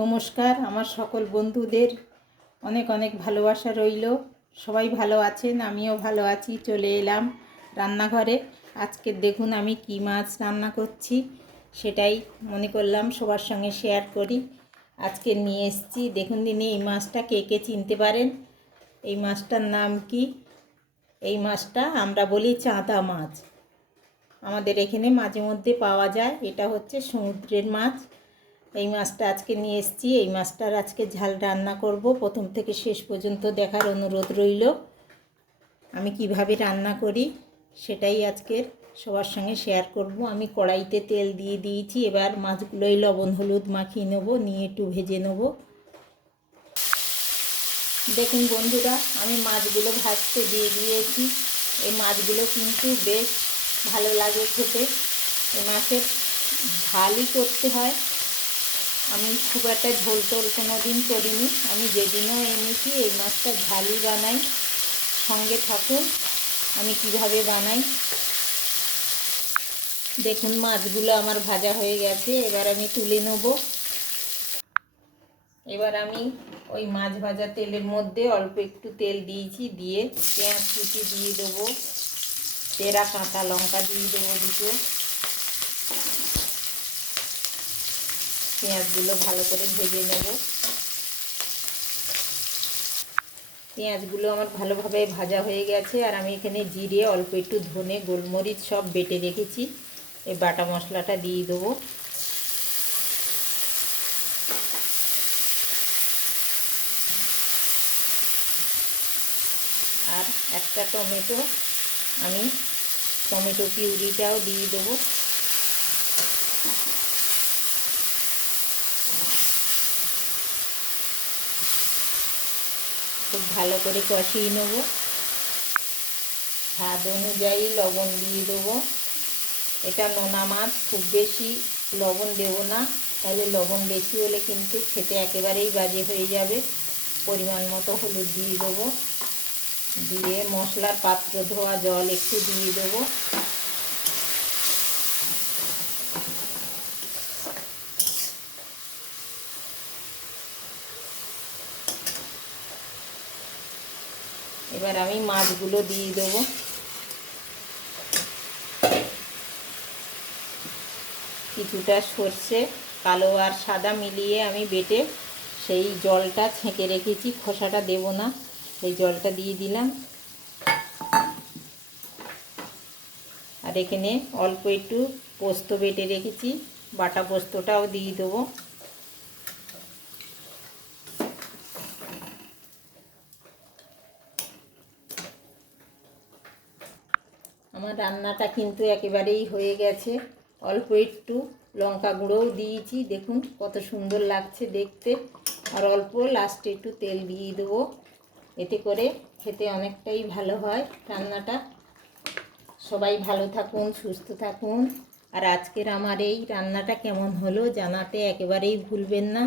নমস্কার, আমার সকল বন্ধুদের অনেক অনেক ভালোবাসা রইল। সবাই ভালো আছেন, আমিও ভালো আছি। চলে এলাম রান্নাঘরে। আজকে দেখুন আমি কি মাছ রান্না করছি, সেটাই মনে করলাম সবার সঙ্গে শেয়ার করি। আজকে নিয়ে এসেছি, দেখুন দিনে এই মাছটা কে কে চিনতে পারেন। এই মাছটার নাম কি? এই মাছটা আমরা বলি চাঁদা মাছ। আমাদের এখানে মাঝে মধ্যে পাওয়া যায়। এটা হচ্ছে সমুদ্রের মাছ। এই মাছটা আজকে নিয়ে এসেছি। এই মাছটার আজকে ঝাল রান্না করব। প্রথম থেকে শেষ পর্যন্ত দেখার অনুরোধ রইল। আমি কিভাবে রান্না করি সেটাই আজকের সবার সঙ্গে শেয়ার করব। আমি কড়াইতে তেল দিয়ে দিয়েছি। এবার মাছগুলোই লবণ হলুদ মাখিয়ে নেব, নিয়ে একটু ভেজে নেব। দেখুন বন্ধুরা, আমি মাছগুলো ভাজতে দিয়ে দিয়েছি। এই মাছগুলো কিন্তু বেশ ভালো লাগে খেতে। এই মাছের ঝালই করতে হয়। আমি খুব একটা ঝোল টোল কোনো দিন করিনি। আমি যেদিনও এনেছি এই মাছটা ঝালই বানাই। সঙ্গে থাকুন আমি কিভাবে বানাই। দেখুন মাছগুলো আমার ভাজা হয়ে গেছে। এবার আমি তুলে নেব। এবার আমি ওই মাছ ভাজা তেলের মধ্যে অল্প একটু তেল দিয়েছি, দিয়ে পেঁয়াজ কুচি দিয়ে দেবো, চেরা কাঁচা লঙ্কা দিয়ে দেবো দুটো। পেঁয়াজগুলো ভালো করে ভেজে নেব। পেঁয়াজগুলো আমার ভালোভাবে ভাজা হয়ে গেছে। আর আমি এখানে জিরে, অল্প একটু ধনে, গোলমরিচ সব বেটে রেখেছি। এই বাটা মশলাটা দিয়ে দেবো। আর একটা টমেটো, আমি টমেটো পিউরিটাও দিয়ে দেবো। খুব ভালো করে কষিয়ে নেব। স্বাদ অনুযায়ী লবণ দিয়ে দেবো। এটা নোনা মাছ, খুব বেশি লবণ দেব না, তাহলে লবণ বেশি হলে কিন্তু খেতে একেবারেই বাজে হয়ে যাবে। পরিমাণ মতো হলুদ দিয়ে দেবো, দিয়ে মশলার পাত্র ধোয়া জল একটু দিয়ে দেবো। এবার আমি মাছগুলো দিয়ে দেবো। কিছুটা সর্ষে কালো আর সাদা মিলিয়ে আমি বেটে সেই জলটা ছেঁকে রেখেছি, খোসাটা দেব না, এই জলটা দিয়ে দিলাম। আর এখানে অল্প একটু পোস্ত বেটে রেখেছি, বাটা পোস্তটাও দিয়ে দেবো। আমার রান্নাটা কিন্তু একেবারেই হয়ে গেছে। অল্প একটু লঙ্কা গুঁড়োও দিয়েছি, দেখুন কত সুন্দর লাগছে দেখতে। আর অল্প লাস্টে একটু তেল দিয়ে দেবো, এতে করে খেতে অনেকটাই ভালো হয় রান্নাটা। সবাই ভালো থাকুন, সুস্থ থাকুন। আর আজকের আমার এই রান্নাটা কেমন হলো জানাতে একেবারেই ভুলবেন না।